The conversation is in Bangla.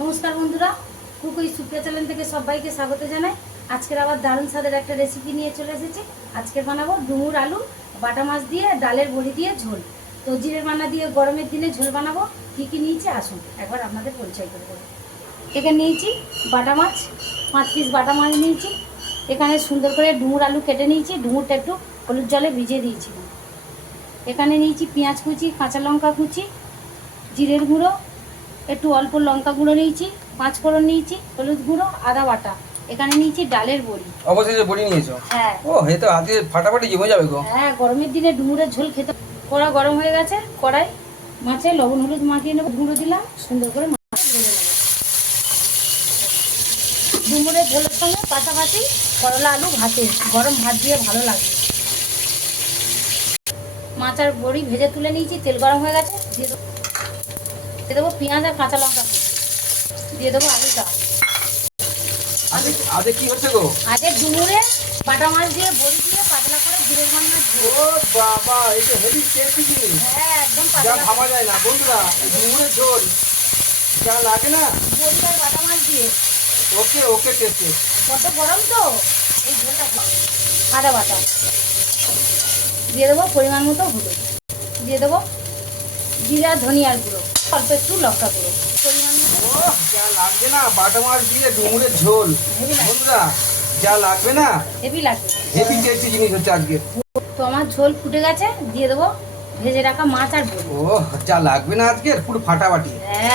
নমস্কার বন্ধুরা, কুকুই সুপ্রিয়া চ্যানেল থেকে সবাইকে স্বাগত জানাই। আজকের আবার দারুণ স্বাদের একটা রেসিপি নিয়ে চলে এসেছি। আজকে বানাবো ডুমুর আলু বাটা মাছ দিয়ে ডালের বড়ি দিয়ে ঝোল। তো জিরের বান্না দিয়ে গরমের দিনে ঝোল বানাবো। কী কী নিয়েছি আসুন একবার আপনাদের পরিচয় করে দেবো। এখানে নিয়েছি বাটা মাছ, 5 পিস বাটা মাছ নিয়েছি। এখানে সুন্দর করে ডুমুর আলু কেটে নিয়েছি, ডুমুরটা একটু হলুদ জলে ভিজিয়ে দিয়েছি। এখানে নিয়েছি পেঁয়াজ কুচি, কাঁচা লঙ্কা কুচি, জিরের গুঁড়ো, একটু অল্প লঙ্কা গুঁড়ো নিয়েছি, 5 ফোড়ন নিয়েছি, হলুদ গুঁড়ো, আদা বাটা। এখানে নিয়েছি ডালের বড়ি। অবশেষে বড়ি নিয়েছো? হ্যাঁ। ও হে তো আজকে ফাটাফাটি জমে যাবে গো। হ্যাঁ, গরমের দিনে ডুমুরের ঝোল খেতে। কড়া গরম হয়ে গেছে, কড়াই মাছে লবণ হলুদ মাখিয়ে নেবো, গুঁড়ো দিলাম, সুন্দর করে মাছ ভেজে নেবো। ডুমুরের ঝোলের সঙ্গে পাশাপাশি করলা আলু ভাতে, গরম ভাত দিয়ে ভালো লাগে। মাছ আর বড়ি ভেজে তুলে নিয়েছি, তেল গরম হয়ে গেছে, দিয়ে দেবো পেঁয়াজ আর কাঁচা লঙ্কা কুচি, দিয়ে দেবো আলুটা। আজকে কি হচ্ছে গো? আজকে ডুমুরে বাটা মাছ দিয়ে বড়ি দিয়ে পাতলা করে জিরের বান্না ঝোল। ও বাবা, এটা হেভি টেস্টি জিনিস। হ্যাঁ, একদম যা পাতলা ভাবা যায় না বন্ধুরা, ডুমুরের ঝোল যা লাগে না। বড়ি আর বাটা মাছ দিয়ে। ওকে ওকে টেস্টি। কত গরম তো এই ঝোলটা। আদা বাটা দিয়ে দেবো, পরিমাণ মতো হলুদ দিয়ে দেবো, জিরা ধনিয়ার গুঁড়ো, অল্প একটু লঙ্কা গুঁড়ো, পরিমাণ মতো। ও যা লাগবে না বাটা মাছ দিয়ে ডুমুরের ঝোল বন্ধুরা, যা লাগবে না হেভি লাগবে। হেভি টেস্টি জিনিস হচ্ছে আজকে। তো আমার ঝোল ফুটে গেছে, দিয়ে দেবো ভেজে রাখা মাছ আর বড়ি। ও যা লাগবে না আজকে পুরো ফাটাফাটি। হ্যাঁ।